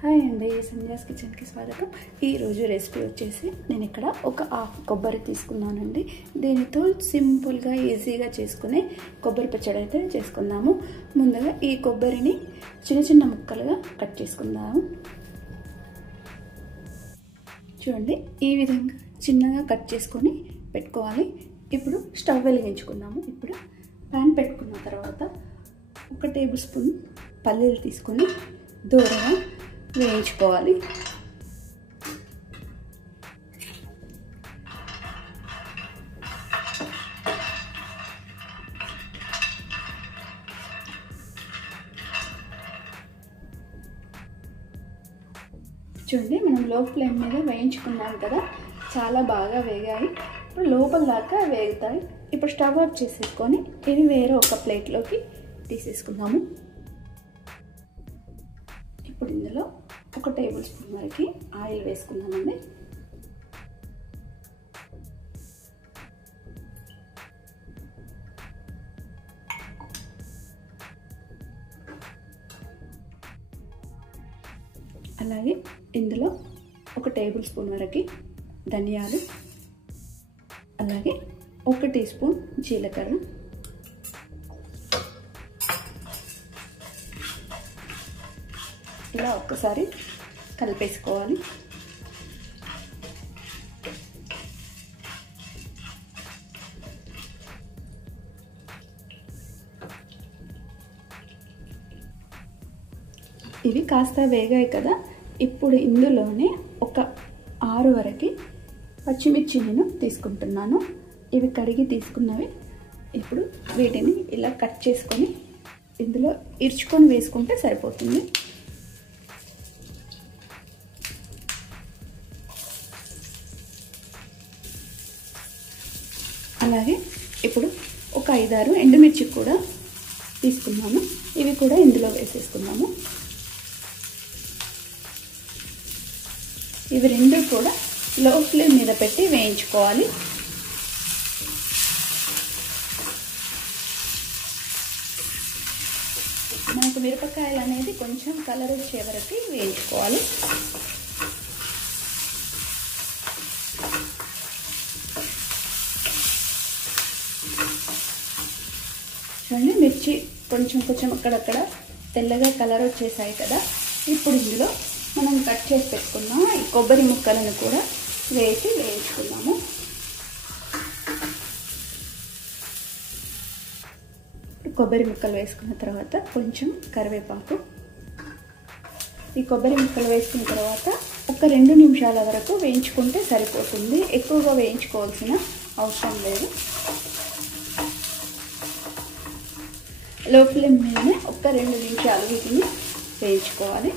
Hi అండి, సంధ్యాస్ కిచెన్కి స్వాగతం. ఈరోజు రెసిపీ వచ్చేసి నేను ఇక్కడ ఒక హాఫ్ కొబ్బరి తీసుకున్నానండి. దీనితో సింపుల్గా ఈజీగా చేసుకునే కొబ్బరి పచ్చడి అయితే చేసుకుందాము. ముందుగా ఈ కొబ్బరిని చిన్న చిన్న ముక్కలుగా కట్ చేసుకుందాము. చూడండి, ఈ విధంగా చిన్నగా కట్ చేసుకొని పెట్టుకోవాలి. ఇప్పుడు స్టవ్ వెలిగించుకుందాము. ఇప్పుడు ప్యాన్ పెట్టుకున్న తర్వాత 1 టేబుల్ స్పూన్ పల్లీలు తీసుకొని దూరగా వేయించుకోవాలి. చూడండి, మనం లో ఫ్లేమ్ మీద వేయించుకున్నాం కదా, చాలా బాగా వేగాయి. ఇప్పుడు లోపల దాకా వేగుతాయి. ఇప్పుడు స్టవ్ ఆఫ్ చేసేసుకొని ఇది వేరే ఒక ప్లేట్లోకి తీసేసుకుందాము. ఇప్పుడు ఇందులో 1 టేబుల్ స్పూన్ వరకు ఆయిల్ వేసుకుందామండి. అలాగే ఇందులో 1 టేబుల్ స్పూన్ వరకు ధనియాలు, అలాగే 1 టీ స్పూన్ జీలకర్ర, ఇలా ఒక్కసారి కలిపేసుకోవాలి. ఇవి కాస్త వేగాయి కదా, ఇప్పుడు ఇందులోనే ఒక 6 వరకు పచ్చిమిర్చి నేను తీసుకుంటున్నాను. ఇవి కడిగి తీసుకున్నవి. ఇప్పుడు వీటిని ఇలా కట్ చేసుకొని ఇందులో ఇరుచుకొని వేసుకుంటే సరిపోతుంది. అలాగే ఇప్పుడు ఒక 5-6 ఎండుమిర్చి కూడా తీసుకున్నాము. ఇవి కూడా ఇందులో వేసేసుకున్నాము. ఇవి రెండు కూడా లో ఫ్లేమ్ మీద పెట్టి వేయించుకోవాలి. మనకు మిరపకాయలు అనేది కొంచెం కలర్ వచ్చే వరకు వేయించుకోవాలి. చూడండి, మిర్చి కొంచెం అక్కడక్కడ తెల్లగా కలర్ వచ్చేసాయి కదా. ఇప్పుడు ఇందులో మనం కట్ చేసి పెట్టుకున్న ఈ కొబ్బరి ముక్కలను కూడా వేసి వేయించుకున్నాము. కొబ్బరి ముక్కలు వేసుకున్న తర్వాత కొంచెం కరివేపాకు. ఈ కొబ్బరి ముక్కలు వేసుకున్న తర్వాత ఒక 2 నిమిషాల వరకు వేయించుకుంటే సరిపోతుంది. ఎక్కువగా వేయించుకోవాల్సిన అవసరం లేదు. లో ఫ్లేమ్ మీదనే ఒక 2 నిమిషాలు వీటిని వేయించుకోవాలి.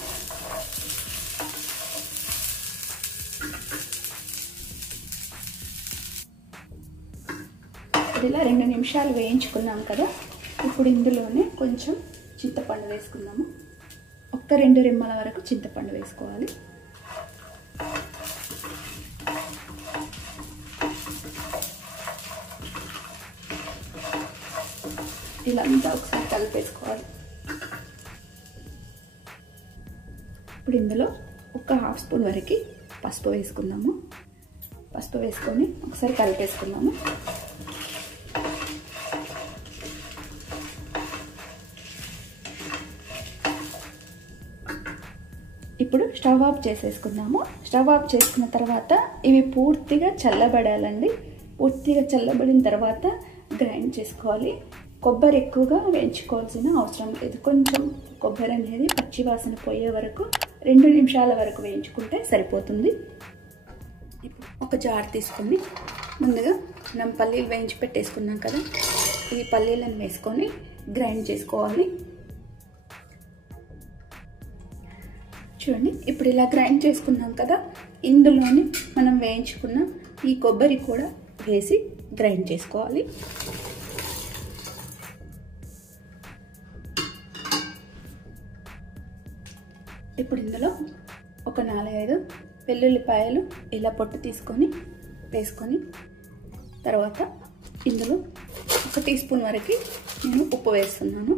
ఇలా 2 నిమిషాలు వేయించుకున్నాం కదా. ఇప్పుడు ఇందులోనే కొంచెం చింతపండు వేసుకుందాము. 1-2 రెమ్మల వరకు చింతపండు వేసుకోవాలి. ఇలా అంతా ఒకసారి కలిపేసుకోవాలి. ఇప్పుడు ఇందులో ఒక 1/2 స్పూన్ వరకు పసుపు వేసుకుందాము. పసుపు వేసుకొని ఒకసారి కలిపేసుకుందాము. ఇప్పుడు స్టవ్ ఆఫ్ చేసేసుకుందాము. స్టవ్ ఆఫ్ చేసుకున్న తర్వాత ఇవి పూర్తిగా చల్లబడాలండి. పూర్తిగా చల్లబడిన తర్వాత గ్రైండ్ చేసుకోవాలి. కొబ్బరి ఎక్కువగా వేయించుకోవాల్సిన అవసరం లేదు. కొంచెం కొబ్బరి అనేది పచ్చి వాసన పోయే వరకు 2 నిమిషాల వరకు వేయించుకుంటే సరిపోతుంది. ఇప్పుడు ఒక జార్ తీసుకొని ముందుగా మనం పల్లీలు వేయించి పెట్టేసుకున్నాం కదా, ఈ పల్లీలను వేసుకొని గ్రైండ్ చేసుకోవాలి. చూడండి, ఇప్పుడు ఇలా గ్రైండ్ చేసుకున్నాం కదా, ఇందులోనే మనం వేయించుకున్న ఈ కొబ్బరి కూడా వేసి గ్రైండ్ చేసుకోవాలి. ఇప్పుడు ఇందులో ఒక 4-5 వెల్లుల్లిపాయలు ఇలా పొట్టు తీసుకొని వేసుకొని తర్వాత ఇందులో 1 టీ స్పూన్ వరకు నేను ఉప్పు వేస్తున్నాను.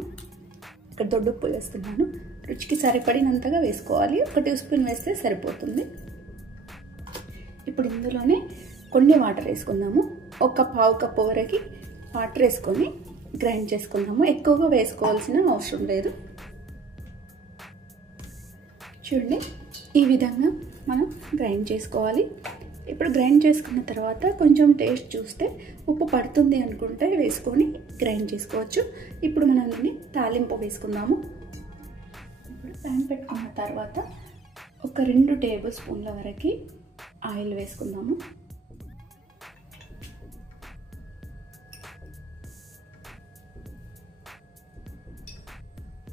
ఇక్కడ దొడ్డుప్పు వేస్తున్నాను. రుచికి సరిపడినంతగా వేసుకోవాలి. 1 టీ స్పూన్ వేస్తే సరిపోతుంది. ఇప్పుడు ఇందులోనే కొన్ని వాటర్ వేసుకుందాము. ఒక పావు కప్పు వరకు వాటర్ వేసుకొని గ్రైండ్ చేసుకుందాము. ఎక్కువగా వేసుకోవాల్సిన అవసరం లేదు. చూడండి, ఈ విధంగా మనం గ్రైండ్ చేసుకోవాలి. ఇప్పుడు గ్రైండ్ చేసుకున్న తర్వాత కొంచెం టేస్ట్ చూస్తే ఉప్పు పడుతుంది అనుకుంటే వేసుకొని గ్రైండ్ చేసుకోవచ్చు. ఇప్పుడు మనం దీన్ని తాలింపు వేసుకుందాము. ఇప్పుడు ప్యాన్ పెట్టుకున్న తర్వాత ఒక 2 టేబుల్ స్పూన్ల వరకు ఆయిల్ వేసుకుందాము.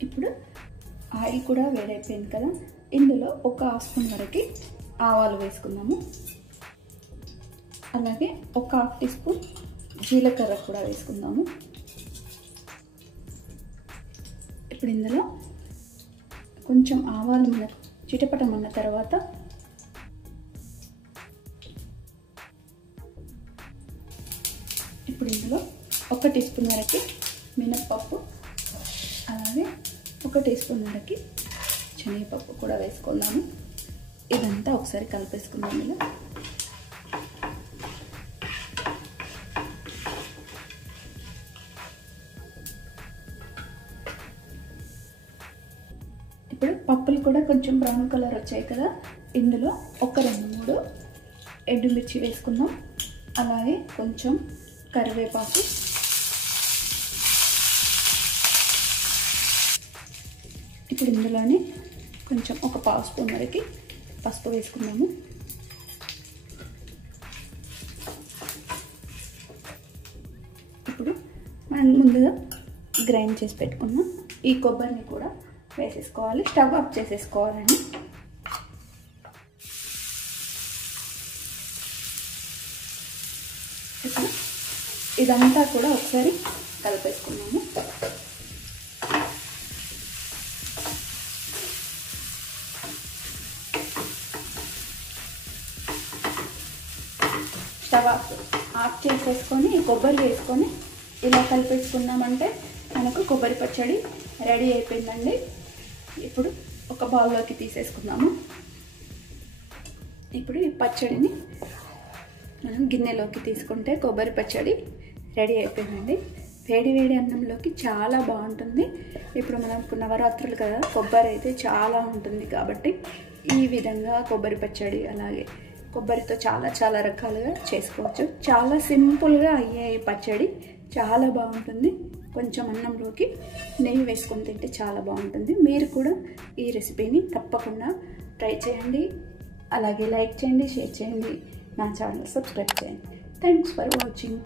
ఇప్పుడు ఆయిల్ కూడా వేడైపోయింది కదా, ఇందులో ఒక 1/2 స్పూన్ వరకు ఆవాలు వేసుకుందాము. అలాగే ఒక 1/2 టీ స్పూన్ జీలకర్ర కూడా వేసుకుందాము. ఇప్పుడు ఇందులో కొంచెం ఆవాలు మనకు చిటపటమన్న తర్వాత ఇప్పుడు ఇందులో 1 టీ స్పూన్ వరకు మినప్పప్పు, అలాగే 1 టీ స్పూన్ వరకు శనగపప్పు కూడా వేసుకుందాము. ఇదంతా ఒకసారి కలిపేసుకుందాం. ఇలా ఇప్పుడు పప్పులు కూడా కొంచెం బ్రౌన్ కలర్ వచ్చాయి కదా, ఇందులో ఒక 2-3 ఎండుమిర్చి వేసుకుందాం. అలాగే కొంచెం కరివేపాకు, ఇప్పుడు ఇందులోనే కొంచెం ఒక 1/2 స్పూన్ వరకు పసుపు వేసుకుందాము. ఇప్పుడు మనం ముందుగా గ్రైండ్ చేసి పెట్టుకున్నాం ఈ కొబ్బరిని కూడా వేసేసుకోవాలి. స్టవ్ ఆఫ్ చేసేసుకోవాలండి. ఇప్పుడు ఇదంతా కూడా ఒకసారి కలిపేసుకున్నాము. స్టవ్ ఆఫ్ చేసేసుకొని కొబ్బరి వేసుకొని ఇలా కలిపేసుకున్నామంటే మనకు కొబ్బరి పచ్చడి రెడీ అయిపోయిందండి. ఇప్పుడు ఒక బౌల్లోకి తీసేసుకుందాము. ఇప్పుడు ఈ పచ్చడిని మనం గిన్నెలోకి తీసుకుంటే కొబ్బరి పచ్చడి రెడీ అయిపోయిందండి. వేడి వేడి అన్నంలోకి చాలా బాగుంటుంది. ఇప్పుడు మనకు నవరాత్రులు కదా, కొబ్బరి అయితే చాలా ఉంటుంది కాబట్టి ఈ విధంగా కొబ్బరి పచ్చడి అలాగే కొబ్బరితో చాలా రకాలుగా చేసుకోవచ్చు. చాలా సింపుల్గా అయ్యే ఈ పచ్చడి చాలా బాగుంటుంది. కొంచెం అన్నంలోకి నెయ్యి వేసుకొని తింటే చాలా బాగుంటుంది. మీరు కూడా ఈ రెసిపీని తప్పకుండా ట్రై చేయండి. అలాగే లైక్ చేయండి, షేర్ చేయండి, నా ఛానల్ సబ్స్క్రైబ్ చేయండి. Thanks for watching.